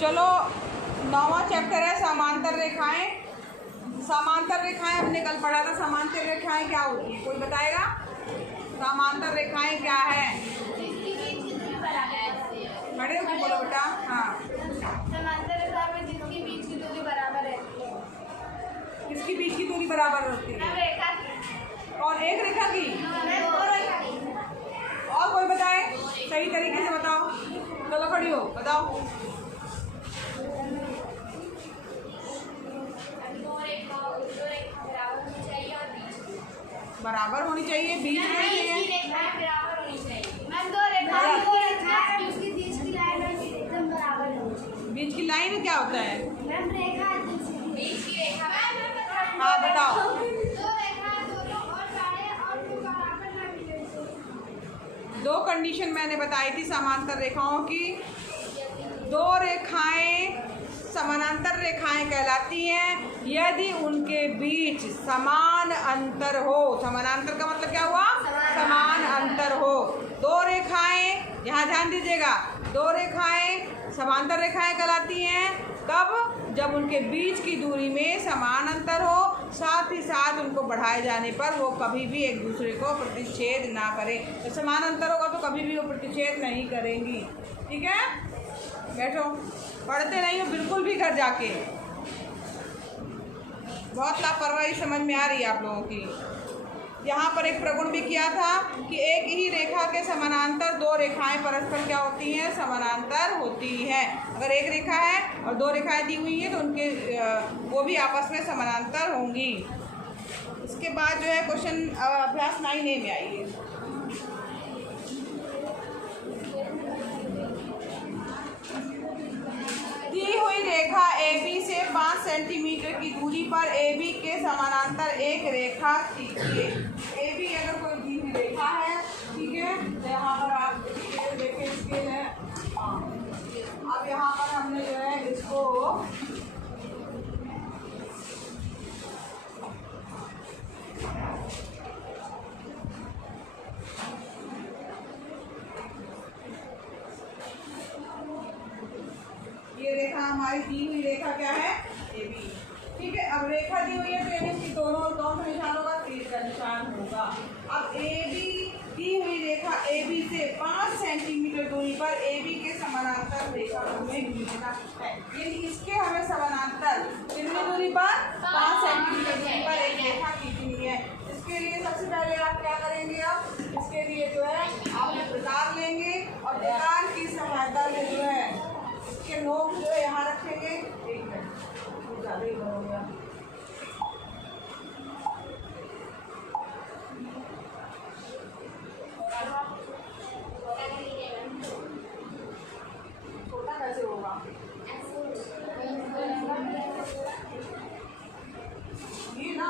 चलो 9वां चैप्टर है समांतर रेखाएं। समांतर रेखाएं हमने कल पढ़ा था। समांतर रेखाएं क्या होती हैं, कोई बताएगा? समांतर रेखाएं क्या है? बड़े होके बोलो बेटा। हाँ, समांतर रेखा में जिसकी बीच की दूरी बराबर रहती है। किसकी बीच की दूरी बराबर होती है? रेखा की। और एक रेखा की? और कोई बताए? सही तरीके से बताओ। चलो खड़ी हो, बताओ। बराबर होनी चाहिए, बीच में चाहिए। बराबर होनी चाहिए। मैम दो रेखा उसकी बीच की लाइन एकदम बराबर होनी चाहिए। बीच की लाइन क्या होता है? मैम रेखा बीच की रेखा। हाँ बताओ। दो रेखा दोनों और सारे और बराबर ना मिले। दो कंडीशन मैंने बताई थी समांतर रेखाओं की। दो रेखाएं समानांतर रेखाएं कहलाती हैं यदि उनके बीच समान अंतर हो। समानांतर का मतलब क्या हुआ? समान अंतर हो। दो रेखाएं, यहाँ ध्यान दीजिएगा, दो रेखाएं समांतर रेखाएं कहलाती हैं कब? जब उनके बीच की दूरी में समान अंतर हो, साथ ही साथ उनको बढ़ाए जाने पर वो कभी भी एक दूसरे को प्रतिच्छेद ना करें। तो समान अंतर होगा तो कभी भी वो प्रतिच्छेद नहीं करेंगी। ठीक है, बैठो। पढ़ते नहीं हो बिल्कुल भी घर जाके। बहुत लापरवाही समझ में आ रही है आप लोगों की। यहाँ पर एक प्रगुण भी किया था कि एक ही रेखा के समानांतर दो रेखाएं परस्पर क्या होती हैं? समानांतर होती हैं। अगर एक रेखा है और दो रेखाएं दी हुई हैं तो उनके वो भी आपस में समानांतर होंगी। इसके बाद जो है क्वेश्चन अभ्यास 9A में आइए। दी हुई रेखा AB से 5 सेंटीमीटर की दूरी पर AB के समानांतर एक रेखा खींचिए। AB अगर कोई दी हुई रेखा है, ठीक है, तो यहाँ पर आप स्केल देखें, स्केल है। हाँ, अब यहाँ पर हमने जो है इसको ये रेखा हमारी दी हुई रेखा क्या है? AB। ठीक है, अब रेखा दी हुई है तो यानी इसकी दोनों कौन सा निशान होगा? तीर का निशान होगा। अब AB दी हुई रेखा AB से 5 सेंटीमीटर दूरी पर AB के समानांतर रेखा हमें खींचना है। यानी इसके हमें समानांतर कितनी दूरी पर? 5 सेंटीमीटर दूरी पर एक रेखा खींचनी है। इसके लिए सबसे पहले आप क्या करेंगे? अब इसके लिए जो है आप प्रकार लेंगे और प्रकार की सहायता में जो है इसके नोक जो है यहाँ रखेंगे। एक मिनट, ज़्यादा ही हो गया। छोटा कैसे होगा? ये ना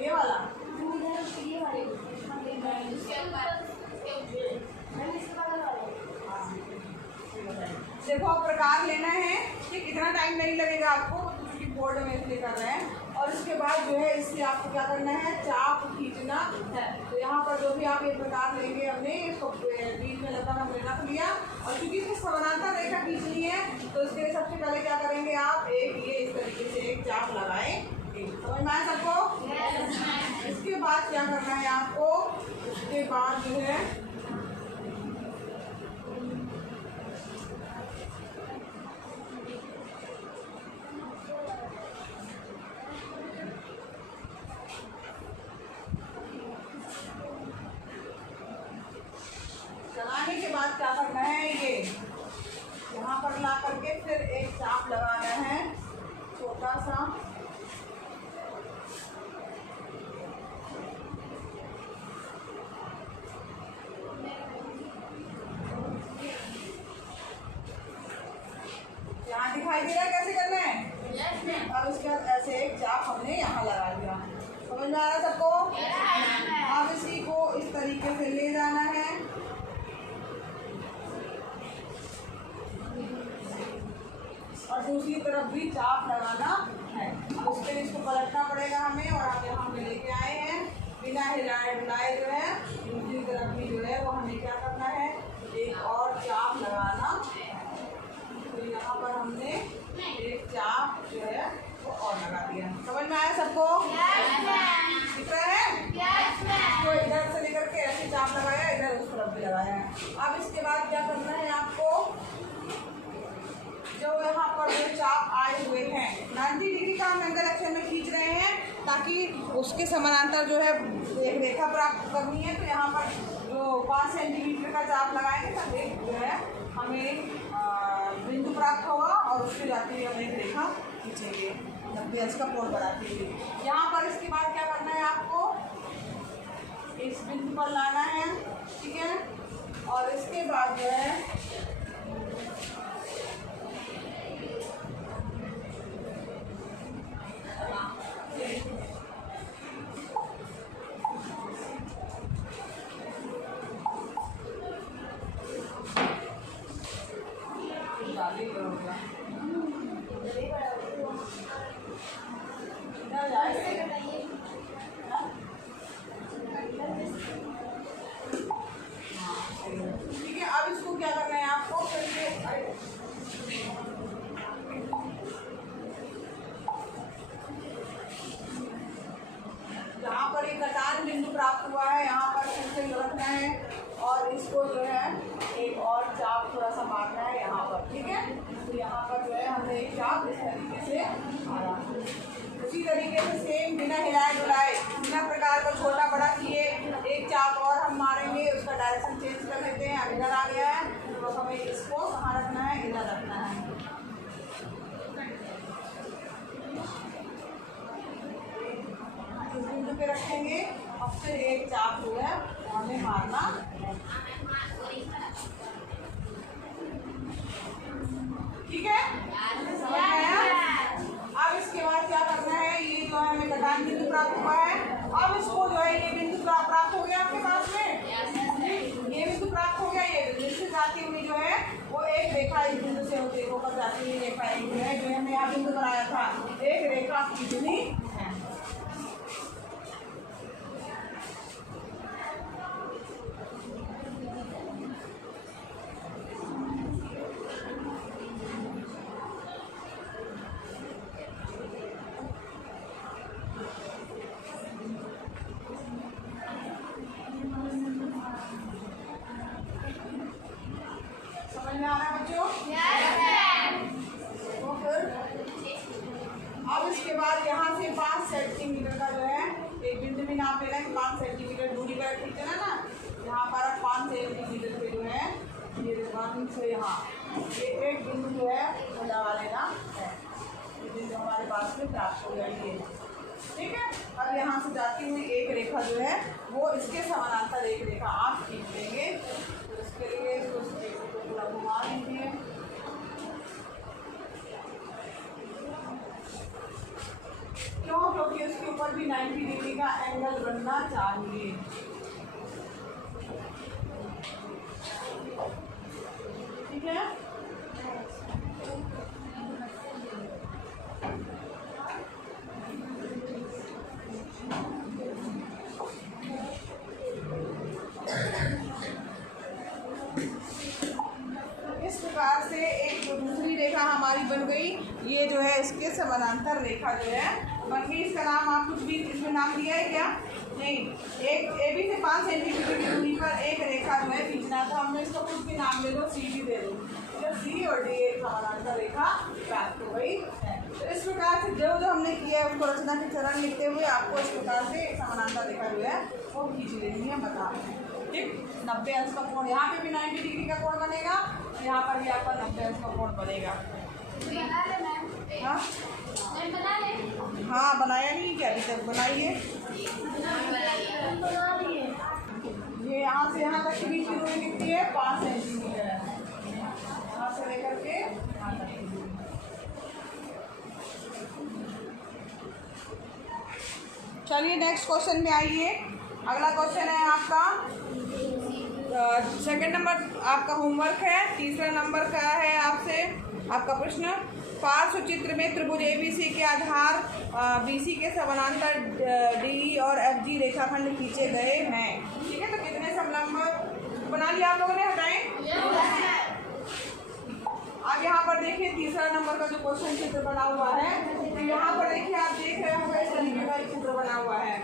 ये वाला देखो, प्रकार लेना है कि कितना टाइम नहीं लगेगा आपको, क्योंकि बोर्ड में इसलिए कर रहे हैं। और इसके बाद जो है इससे आपको क्या करना है? चाप खींचना है। तो यहाँ पर जो भी आप ये प्रकार लेंगे, हमने इसको बीच में लगा हमने रख लिया। और क्योंकि इसको समानांतर रेखा खींचनी है तो इसके लिए सबसे पहले क्या करेंगे? आप एक ये इस तरीके से एक चाप लगाएं। समझ में आया सबको? इसके बाद क्या करना है आपको? उसके बाद जो है चलाने के बाद क्या करना है? ये यहाँ पर ला करके फिर एक चाप लगाना है छोटा सा। यहाँ दिखाई दे रहा है कैसे करना है? अब इसके बाद ऐसे एक चाप हमने यहाँ लगा दिया। समझ में आ रहा है सबको? अब इसी को इस तरीके से ले जाना है और दूसरी तरफ भी चाप लगाना है। उसके लिए इसको पलटना पड़ेगा हमें, और हम यहाँ पे लेके आए हैं बिना हिलाए डुलाए जो है। दूसरी तरफ भी जो है वो हमें क्या करना है, एक और चाप लगाना। तो यहाँ पर हमने एक चाप जो है वो और लगा दिया। समझ में आया सबको? दिख रहा है? तो इधर से लेकर के ऐसे चाप लगाया, इधर उस तरफ भी लगाया है। अब इसके बाद क्या करना है आपको, जो यहाँ पर जो चाप आए हुए हैं 90 डिग्री का हम एंगल एक्शन में खींच रहे हैं, ताकि उसके समानांतर जो है एक रेखा प्राप्त करनी है। तो यहाँ पर जो 5 सेंटीमीटर का चाप लगाएंगे तब एक जो है हमें बिंदु प्राप्त होगा, और उसके जाते हुए हम एक रेखा खींचेंगे 90 अंश का कोण बनाते हुए। यहाँ पर इसके बाद क्या करना है आपको, इस बिंदु पर लाना है, ठीक है। और इसके बाद जो है ठीक है। अब इसको क्या करना है आपको, फिर से जहाँ पर एक कटान बिंदु प्राप्त हुआ है यहाँ पर फिर से रखना है, और इसको जो है एक और चाप थोड़ा सा मारना है यहाँ पर, ठीक है। तो यहाँ पर जो है हमने एक चाप इस तरीके से मारा। उसी तरीके से सेम बिना हिलाए डुलाए, बिना प्रकार का छोटा बड़ा किए एक चाप और हम मारेंगे। उसका डायरेक्शन चेंज कर लेते हैं। अब इधर आ गया है तो हमें इसको कहाँ रखना है, इधर रखना है। इस बिंदु पे रखेंगे और फिर एक चाप जो है हमें मारना है, ठीक है। समझ में आया? अब इसके बाद क्या करना है, ये जो है हमें कटान बिंदु प्राप्त हुआ है। अब इसको जो है ये बिंदु प्राप्त हो गया आपके पास में, ये बिंदु प्राप्त हो गया। ये बिंदु से जाती हुई जो है वो एक रेखा इस बिंदु से होकर जाती हुई रेखा एक जो है, जो हमने यहाँ बिंदु बनाया था, एक रेखा खींचनी है। समझ में आ रहा है बच्चों? तो फिर अब इसके बाद यहाँ से 5 सेंटीमीटर का जो है एक बिंदु भी नाप लेना है। 5 सेंटीमीटर दूरी पर खींचना है ना, यहाँ पर 5 सेंटीमीटर पे जो है ये 1 से यहाँ ये एक बिंदु जो है वो लगा लेना है। ये बिंदु हमारे पास में प्राप्त हो जाएगी, ठीक है। अब यहाँ से जाती हुई एक रेखा जो है वो इसके समानांतर एक रेखा आप खींच लेंगे। तो इसके लिए इसको पूरा घुमा लीजिए। क्यों? क्योंकि उसके ऊपर भी 90 डिग्री का एंगल बनना चाहिए, ठीक है। इस प्रकार से एक जो दूसरी रेखा हमारी बन गई, ये जो है इसके समानांतर रेखा जो है बन गई। इसका नाम आप कुछ भी इसमें नाम दिया है क्या? नहीं। एक ए बी से 5 सेंटीमीटर की दूरी पर एक रेखा जो है खींचना था हमने, इसका कुछ भी नाम ले दो, सी भी दे दो। तो सी और डी एक समानांतर रेखा प्राप्त हो गई है। तो इस प्रकार से जो जो हमने किया है उसको रचना के चरण लिखते हुए आपको इस प्रकार से एक समानांतर रेखा जो है वो खींच लेनी है, बता रहे हैं, ठीक। 90 अंश का कोण, यहाँ पे भी 90 डिग्री का कोण बनेगा, यहाँ पर भी आपका 90 अंश का कोण बनेगा। हाँ हाँ, बनाया नहीं क्या अभी तक? बनाइए। ये यहाँ से यहाँ तक की बीच की दूरी कितनी है? 5 सेंटीमीटर है, यहाँ से लेकर के यहाँ तक की दूरी, चलिए नेक्स्ट क्वेश्चन में आइए। अगला क्वेश्चन है आपका सेकंड नंबर आपका होमवर्क है। तीसरा नंबर का है आपसे आपका प्रश्न, पार्श्व चित्र में त्रिभुज एबीसी के आधार बीसी के समानांतर डी और एफजी रेखाखंड खींचे गए हैं। ठीक है, तो कितने समलंब बना लिया आप लोगों ने? हटाएं। अब यहाँ पर देखिए तीसरा नंबर का जो क्वेश्चन चित्र बना हुआ है, तो यहाँ पर देखिए आप देख रहे होंगे इस तरीके का एक चित्र बना हुआ है।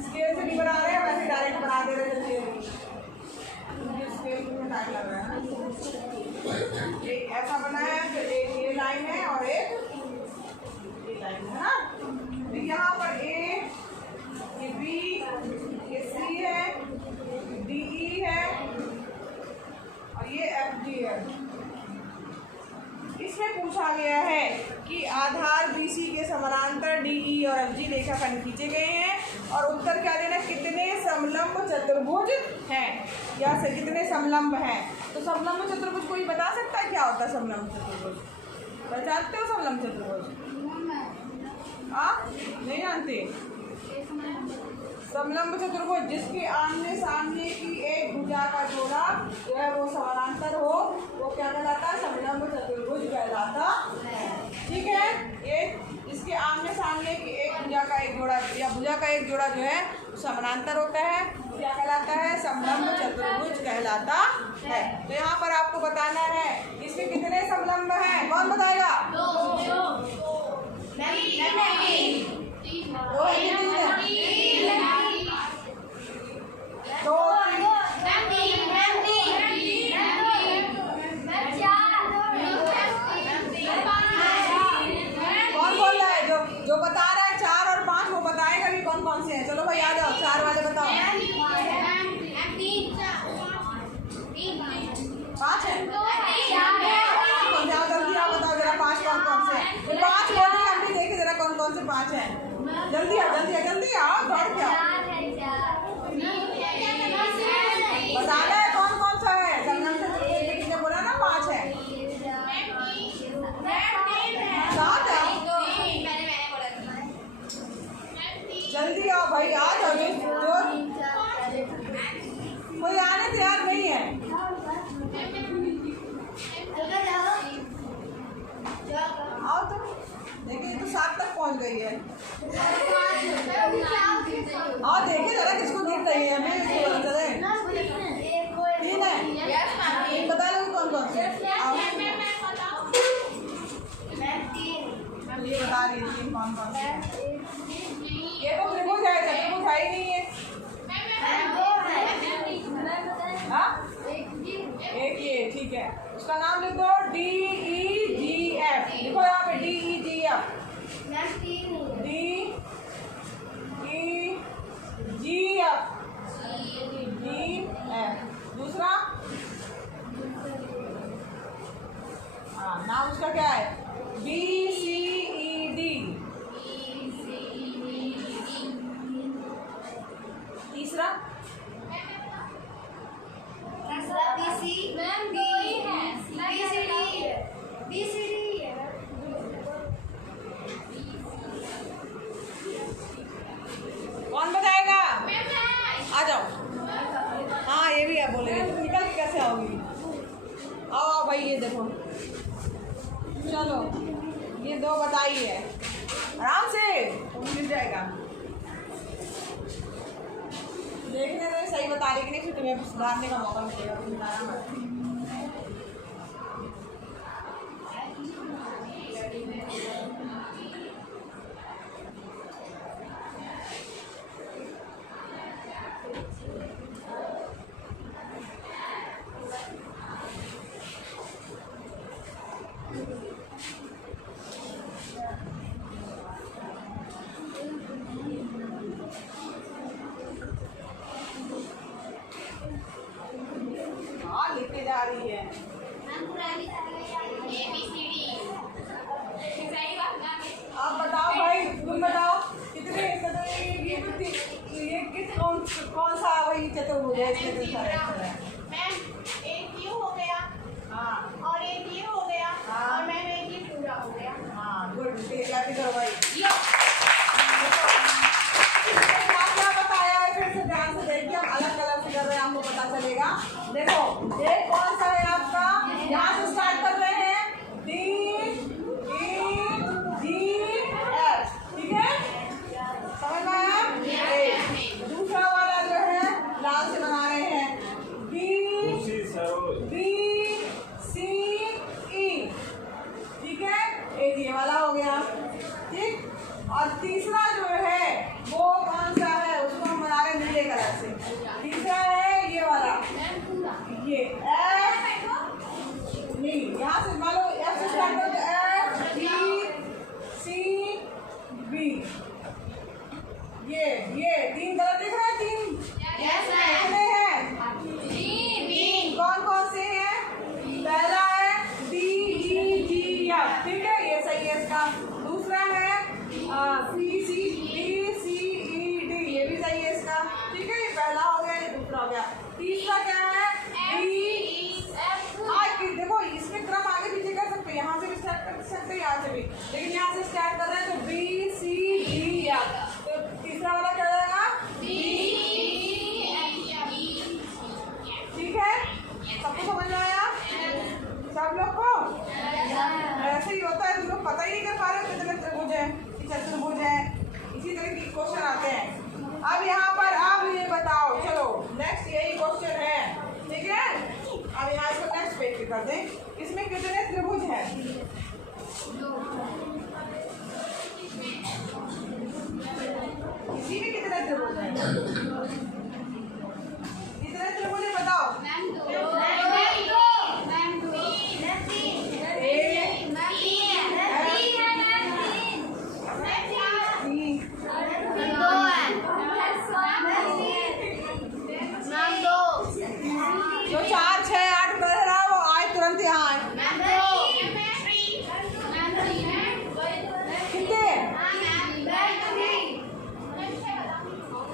स्केल से नहीं बना रहे हैं, वैसे डायरेक्ट बना दे रहे हैं। स्केल में टाइम लग रहा है। एक ऐसा बना है, फिर एक ये लाइन है और एक ये लाइन है ना। तो यहाँ पर ए, ये बी, ये सी है, डी ई है और ये एफ जी है। इसमें पूछा गया है कि आधार बीसी के समानांतर डीई और एफजी रेखाखंड खींचे गए हैं और उत्तर क्या देना, कितने समलंब चतुर्भुज हैं या से कितने समलंब हैं। तो समलंब चतुर्भुज कोई बता सकता है क्या होता है समलंब चतुर्भुज? पहचानते हो समलंब चतुर्भुज? नहीं जानते? समलंब चतुर्भुज जिसके आमने सामने की एक भुजा का जोड़ा जो है वो समानांतर हो, वो क्या कहलाता है? समलंब चतुर्भुज कहलाता है। ठीक है, एक इसके आमने सामने की एक भुजा का एक जोड़ा या भुजा का एक जोड़ा जो है समानांतर होता है, क्या कहलाता है? समलंब चतुर्भुज कहलाता है। तो यहाँ पर आपको बताना है इसमें कितने समलंब हैं, कौन बताएगा? जो बता रहा है 4 और 5 वो बताएगा कि कौन कौन से हैं। चलो भाई आ जाओ, 4 वाले बताओ। 5 है? जल्दी आओ, बताओ जरा 5 कौन कौन से हैं। 5 बोलिए, हम भी देखे जरा कौन कौन से 5 हैं। जल्दी आओ, जल्दी आओ, दौड़ के आओ। बताना है कौन कौन सा है। समलंब चतुर्भुज में कितने बोला ना? 5 है। 7 है। जल्दी आओ भाई, आ जाओ। जो कोई आने तैयार नहीं है। आओ तो देखिए, तो 7 तक पहुंच गई है। आओ देखिए जरा किसको गिर रही है। हमें 3 है। 3 बता लो कौन कौन से। ये बता रही है 3 कौन कौन से। ये तो त्रिभुज है, चतुर्भुज है ही नहीं है। एक ये, ठीक है, उसका नाम लिख दो डी ई जी एफ। लिखो यहाँ पे D E G F. D E G F, G F. दूसरा नाम उसका क्या है? B C E D. तीसरा कौन बताएगा? आ जाओ। हाँ ये भी है, बोलेगी तो निकल के कैसे आओगी? आओ भाई, ये देखो, चलो ये 2 बताइए आराम से, तो मिल जाएगा। देखने में सही बता रही कि नहीं, फिर तुम्हें सुधारने का मौका मिलेगा। लिखने जा रही है। आप बताओ भाई, तुम बताओ कितने ये कौन सा वही चतुर्भुज है? मैम एक ये हो गया, हाँ, और एक ये हो गया, हाँ, और मैम एक ये पूरा हो गया। हाँ गुड। करो भाई। ये तीन गलत दिख रहे हैं। तीन कितने हैं? तीन। कौन कौन से हैं? पहला है D E G F, ठीक है, ये सही है इसका। दूसरा है C C D C E D, ये भी सही है इसका, ठीक है, ये पहला हो गया, ये दूसरा हो गया। तीसरा क्या है? देखो इसमें क्रम आगे पीछे कर सकते हैं, यहाँ से भी स्टार्ट कर सकते हैं, यहाँ से भी, लेकिन यहाँ से स्टार्ट कर रहे हैं तो B C D F, तो तीसरा वाला क्या रहेगा? ठीक है, सबको समझ में आया? सब लोग को ऐसे ही होता है, तुम लोग पता ही नहीं कर पा रहे हो कितने त्रिभुज है, चतुर्भुज है, इसी तरह के क्वेश्चन आते हैं। अब यहाँ पर आप ये बताओ, चलो नेक्स्ट यही क्वेश्चन है, ठीक है। अब यहाँ इसको नेक्स्ट पेज पे कर दें। इसमें कितने त्रिभुज हैं? इसी में कितने त्रिभुज हैं? कितने त्रिभुज है बताओ? जो 4 6 8 कर रहा है वो आए तुरंत यहाँ आए। कितने?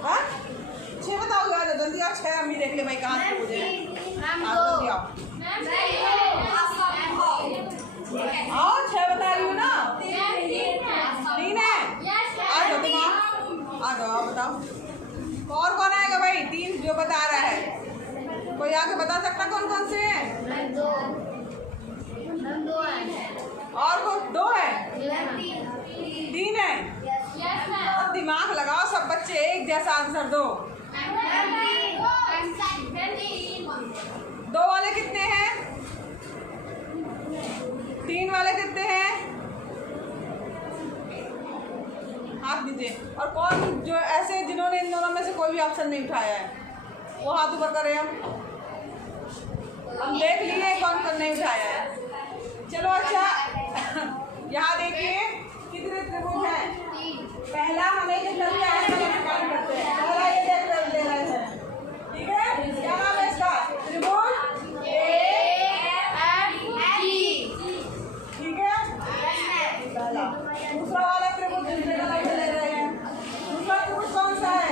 हाँ 6 बताओ यार, जल्दी आओ। 6 अम्मी देख ले भाई कहाँ से मुझे जल्दी आओ। आओ 6 बता रही हूँ ना। 3 है, आ जाओ तुम, आ जाओ बताओ। और कौन आएगा भाई? 3 जो बता रहा है, कोई आके बता सकता कौन कौन से हैं? और को 2 है, 3 है। अब दिमाग लगाओ सब बच्चे, एक जैसा आंसर दो। 2 वाले कितने हैं? 3 वाले कितने हैं? हाथ दीजिए। और कौन जो ऐसे जिन्होंने इन दोनों में से कोई भी ऑप्शन नहीं उठाया है वो हाथ ऊपर करें। हम देख लिए कौन कौन नहीं उठाया है। चलो अच्छा यहाँ देखिए कितने त्रिभुज हैं। पहला हमें जो जल्दी आएगा निकाल करते हैं। पहला ये देख ले रहे हैं, ठीक है, क्या नाम है इसका? त्रिभुज ठीक है, पहला। दूसरा वाला त्रिभुज ले रहे हैं। दूसरा त्रिभुज कौन सा है?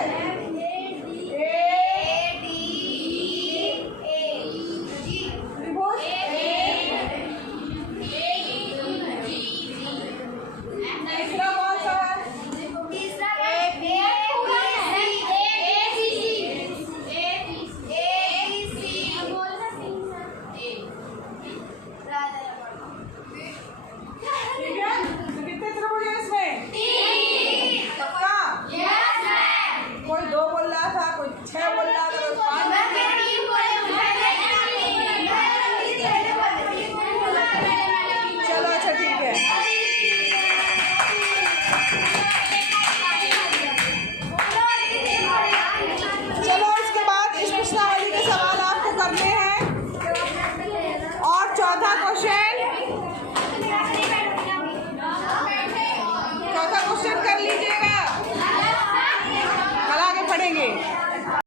कोई 2 बोल रहा था, कोई 6 बोल